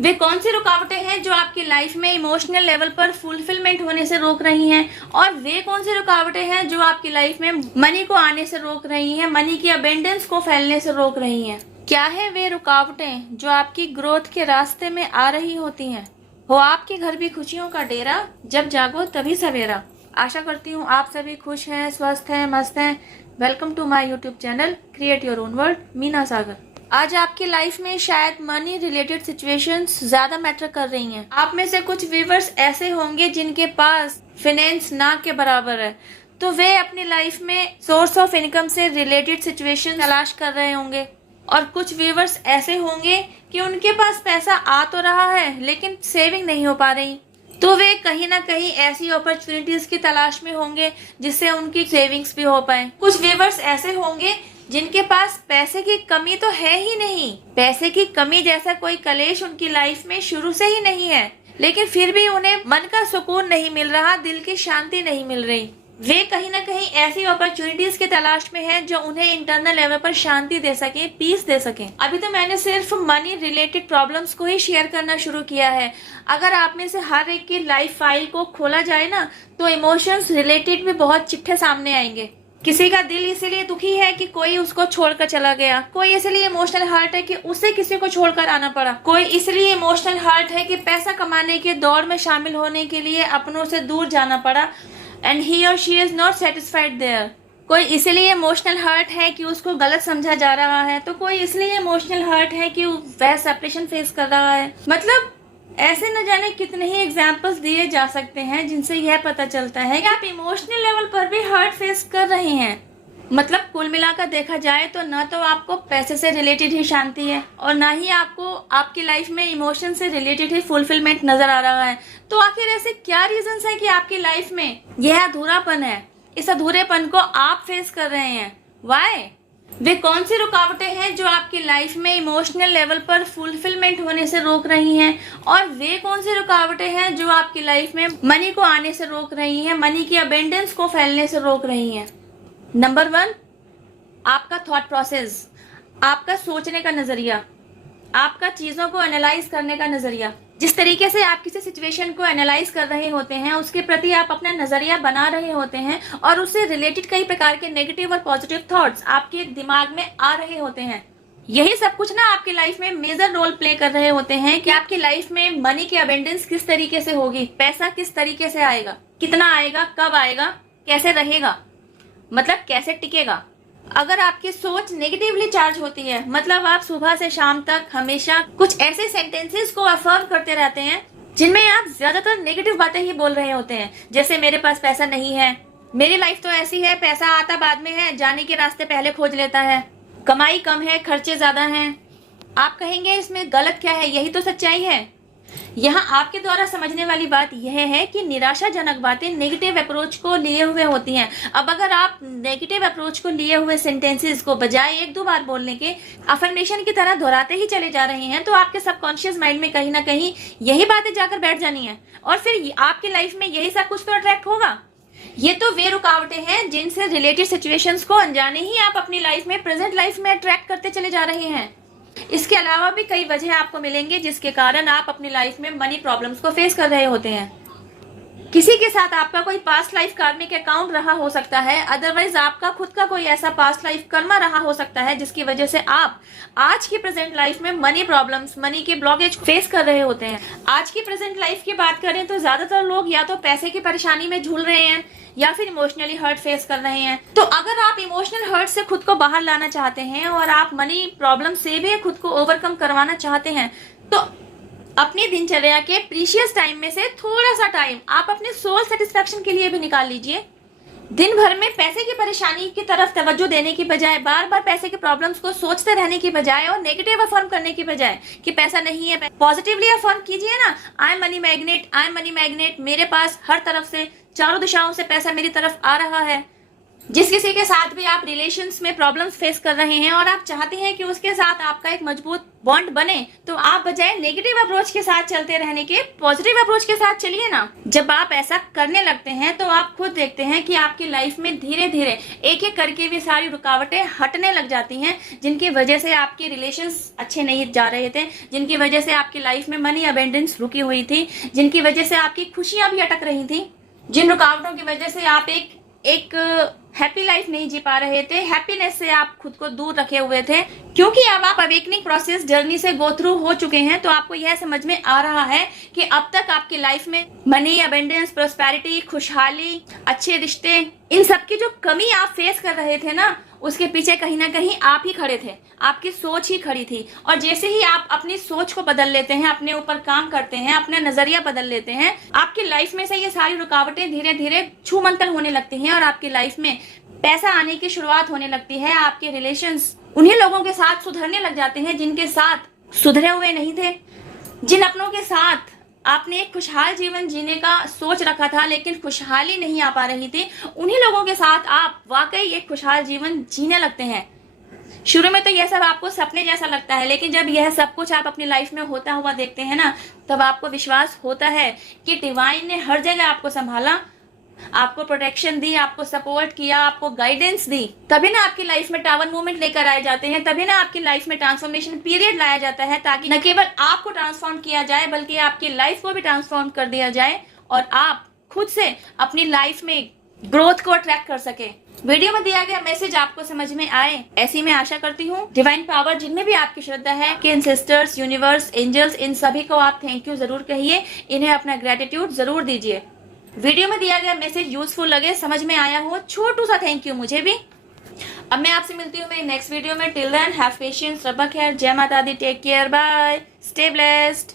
वे कौन सी रुकावटें हैं जो आपकी लाइफ में इमोशनल लेवल पर फुलफिलमेंट होने से रोक रही हैं, और वे कौन सी रुकावटें हैं जो आपकी लाइफ में मनी को आने से रोक रही हैं, मनी की अबेंडेंस को फैलने से रोक रही हैं। क्या है वे रुकावटें जो आपकी ग्रोथ के रास्ते में आ रही होती हैं? हो आपके घर भी खुशियों का डेरा, जब जागो तभी सवेरा। आशा करती हूँ आप सभी खुश हैं, स्वस्थ हैं, मस्त हैं। Welcome to my YouTube channel create your own world, Meena Sagar. आज आपकी लाइफ में शायद मनी रिलेटेड सिचुएशंस ज्यादा मैटर कर रही हैं। आप में से कुछ व्यूअर्स ऐसे होंगे जिनके पास फाइनेंस ना के बराबर है, तो वे अपनी लाइफ में सोर्स ऑफ इनकम से रिलेटेड सिचुएशन तलाश कर रहे होंगे। और कुछ व्यूअर्स ऐसे होंगे कि उनके पास पैसा आ तो रहा है लेकिन सेविंग नहीं हो पा रही, तो वे कहीं ना कहीं ऐसी अपॉर्चुनिटीज की तलाश में होंगे जिससे उनकी सेविंग्स भी हो पाए। कुछ व्यूअर्स ऐसे होंगे जिनके पास पैसे की कमी तो है ही नहीं, पैसे की कमी जैसा कोई कलेश उनकी लाइफ में शुरू से ही नहीं है, लेकिन फिर भी उन्हें मन का सुकून नहीं मिल रहा, दिल की शांति नहीं मिल रही। वे कहीं ना कहीं ऐसी अपॉर्चुनिटीज की तलाश में हैं जो उन्हें इंटरनल लेवल पर शांति दे सके, पीस दे सके। अभी तो मैंने सिर्फ मनी रिलेटेड प्रॉब्लम्स को ही शेयर करना शुरू किया है। अगर आप में से हर एक की लाइफ फाइल को खोला जाए ना, तो इमोशंस रिलेटेड भी बहुत चिट्ठे सामने आएंगे। किसी का दिल इसीलिए दुखी है कि कोई उसको छोड़कर चला गया, कोई इसलिए इमोशनल हर्ट है कि उसे किसी को छोड़कर आना पड़ा, कोई इसलिए इमोशनल हर्ट है कि पैसा कमाने के दौड़ में शामिल होने के लिए अपनों से दूर जाना पड़ा एंड ही और she is not satisfied there. कोई इसलिए इमोशनल हर्ट है कि उसको गलत समझा जा रहा है, तो कोई इसलिए इमोशनल हर्ट है कि वह सेपरेशन फेस कर रहा है। मतलब ऐसे न जाने कितने ही एग्जाम्पल्स दिए जा सकते हैं जिनसे यह पता चलता है कि आप इमोशनल लेवल पर भी हर्ट फेस कर रहे हैं। मतलब कुल मिलाकर देखा जाए तो न तो आपको पैसे से रिलेटेड ही शांति है और ना ही आपको आपकी लाइफ में इमोशन से रिलेटेड ही फुलफिलमेंट नजर आ रहा है। तो आखिर ऐसे क्या रीजंस है कि आपकी लाइफ में यह अधूरापन है, इस अधूरेपन को आप फेस कर रहे हैं? वाई? वे कौन सी रुकावटें हैं जो आपकी लाइफ में इमोशनल लेवल पर फुलफिलमेंट होने से रोक रही हैं, और वे कौन सी रुकावटें हैं जो आपकी लाइफ में मनी को आने से रोक रही हैं, मनी की अबेंडेंस को फैलने से रोक रही हैं? नंबर 1, आपका थॉट प्रोसेस, आपका सोचने का नजरिया, आपका चीजों को एनालाइज करने का नजरिया। जिस तरीके से आप किसी सिचुएशन को एनालाइज कर रहे होते हैं, उसके प्रति आप अपना नजरिया बना रहे होते हैं और उससे रिलेटेड कई प्रकार के नेगेटिव और पॉजिटिव थॉट्स आपके दिमाग में आ रहे होते हैं। यही सब कुछ ना आपकी लाइफ में मेजर रोल प्ले कर रहे होते हैं कि आपकी लाइफ में मनी की अबेंडेंस किस तरीके से होगी, पैसा किस तरीके से आएगा, कितना आएगा, कब आएगा, कैसे रहेगा, मतलब कैसे टिकेगा। अगर आपकी सोच नेगेटिवली चार्ज होती है, मतलब आप सुबह से शाम तक हमेशा कुछ ऐसे सेंटेंसेस को अफर्म करते रहते हैं जिनमें आप ज्यादातर नेगेटिव बातें ही बोल रहे होते हैं, जैसे मेरे पास पैसा नहीं है, मेरी लाइफ तो ऐसी है, पैसा आता बाद में है, जाने के रास्ते पहले खोज लेता है, कमाई कम है, खर्चे ज्यादा हैं। आप कहेंगे इसमें गलत क्या है, यही तो सच्चाई है। यहाँ आपके द्वारा समझने वाली बात यह है कि निराशाजनक बातें नेगेटिव अप्रोच को लिए हुए होती हैं। अब अगर आप नेगेटिव अप्रोच को लिए हुए सेंटेंसेस को बजाय 1-2 बार बोलने के अफर्मेशन की तरह दोहराते ही चले जा रहे हैं, तो आपके सबकॉन्शियस माइंड में कहीं ना कहीं यही बातें जाकर बैठ जानी है और फिर आपकी लाइफ में यही सब कुछ तो अट्रैक्ट होगा। ये तो वे रुकावटें हैं जिनसे रिलेटेड सिचुएशंस को अनजाने ही आप अपनी लाइफ में, प्रेजेंट लाइफ में अट्रैक्ट करते चले जा रहे हैं। इसके अलावा भी कई वजह आपको मिलेंगे जिसके कारण आप अपनी लाइफ में मनी प्रॉब्लम्स को फेस कर रहे होते हैं। किसी के साथ आपका कोई पास्ट लाइफ कार्मिक अकाउंट रहा हो सकता है, अदरवाइज आपका खुद का कोई ऐसा पास्ट लाइफ कर्मा रहा हो सकता है जिसकी वजह से आप आज की प्रेजेंट लाइफ में मनी प्रॉब्लम्स, मनी के ब्लॉकेज फेस कर रहे होते हैं। आज की प्रेजेंट लाइफ की बात करें तो ज्यादातर लोग या तो पैसे की परेशानी में झूल रहे हैं या फिर इमोशनली हर्ट फेस कर रहे हैं। तो अगर आप इमोशनल हर्ट से खुद को बाहर लाना चाहते हैं और आप मनी प्रॉब्लम से भी खुद को ओवरकम करवाना चाहते हैं, तो अपनी दिनचर्या के प्रीशियस टाइम में से थोड़ा सा टाइम आप अपने सोल सेटिस्फेक्शन के लिए भी निकाल लीजिए। दिन भर में पैसे की परेशानी की तरफ तवज्जो देने की बजाय, बार बार पैसे के प्रॉब्लम्स को सोचते रहने की बजाय और नेगेटिव अफर्म करने की बजाय कि पैसा नहीं है, पॉजिटिवली अफर्म कीजिए ना, I am money magnet, I am money magnet, मेरे पास हर तरफ से, चारों दिशाओं से पैसा मेरी तरफ आ रहा है। जिस किसी के साथ भी आप रिलेशंस में प्रॉब्लम्स फेस कर रहे हैं और आप चाहते हैं कि उसके साथ आपका एक मजबूत बॉन्ड बने, तो आप बजाय नेगेटिव अप्रोच के साथ चलते रहने के पॉजिटिव अप्रोच के साथ चलिए ना। जब आप ऐसा करने लगते हैं तो आप खुद देखते हैं कि आपकी लाइफ में धीरे धीरे एक एक करके भी सारी रुकावटें हटने लग जाती हैं, जिनकी वजह से आपके रिलेशंस अच्छे नहीं जा रहे थे, जिनकी वजह से आपकी लाइफ में मनी अबेंडेंस रुकी हुई थी, जिनकी वजह से आपकी खुशियां भी अटक रही थी, जिन रुकावटों की वजह से आप एक हैप्पी लाइफ नहीं जी पा रहे थे, हैप्पीनेस से आप खुद को दूर रखे हुए थे। क्योंकि अब आप अवेकनिंग प्रोसेस जर्नी से गो थ्रू हो चुके हैं, तो आपको यह समझ में आ रहा है कि अब तक आपकी लाइफ में मनी, अबेंडेंस, प्रोस्पेरिटी, खुशहाली, अच्छे रिश्ते, इन सब की जो कमी आप फेस कर रहे थे ना, उसके पीछे कहीं ना कहीं आप ही खड़े थे, आपकी सोच ही खड़ी थी। और जैसे ही आप अपनी सोच को बदल लेते हैं, अपने ऊपर काम करते हैं, अपना नजरिया बदल लेते हैं, आपकी लाइफ में से ये सारी रुकावटें धीरे धीरे छूमंतर होने लगती हैं और आपकी लाइफ में पैसा आने की शुरुआत होने लगती है। आपके रिलेशंस उन्हीं लोगों के साथ सुधरने लग जाते हैं जिनके साथ सुधरे हुए नहीं थे, जिन अपनों के साथ आपने एक खुशहाल जीवन जीने का सोच रखा था लेकिन खुशहाली नहीं आ पा रही थी, उन्हीं लोगों के साथ आप वाकई एक खुशहाल जीवन जीने लगते हैं। शुरू में तो यह सब आपको सपने जैसा लगता है, लेकिन जब यह सब कुछ आप अपनी लाइफ में होता हुआ देखते हैं ना, तब आपको विश्वास होता है कि डिवाइन ने हर जगह आपको संभाला, आपको प्रोटेक्शन दी, आपको सपोर्ट किया, आपको गाइडेंस दी। तभी ना आपकी लाइफ में टावर मूवमेंट लेकर आए जाते हैं, तभी ना आपकी लाइफ में ट्रांसफॉर्मेशन पीरियड लाया जाता है, ताकि न केवल आपको ट्रांसफॉर्म किया जाए बल्कि आपकी लाइफ को भी ट्रांसफॉर्म कर दिया जाए और आप खुद से अपनी लाइफ में ग्रोथ को अट्रैक्ट कर सके। वीडियो में दिया गया मैसेज आपको समझ में आए, ऐसी मैं आशा करती हूँ। डिवाइन पावर जिनमें भी आपकी श्रद्धा है, कि इन सिस्टर्स, यूनिवर्स, एंजल्स, इन सभी को आप थैंक यू जरूर कहिए, इन्हें अपना ग्रेटिट्यूड जरूर दीजिए। वीडियो में दिया गया मैसेज यूजफुल लगे, समझ में आया हो, छोटू सा थैंक यू मुझे भी। अब मैं आपसे मिलती हूँ मेरी नेक्स्ट वीडियो में। टिल देन हैव पेशेंस, रब खैर, जय माता दी, take care, bye, stay blessed.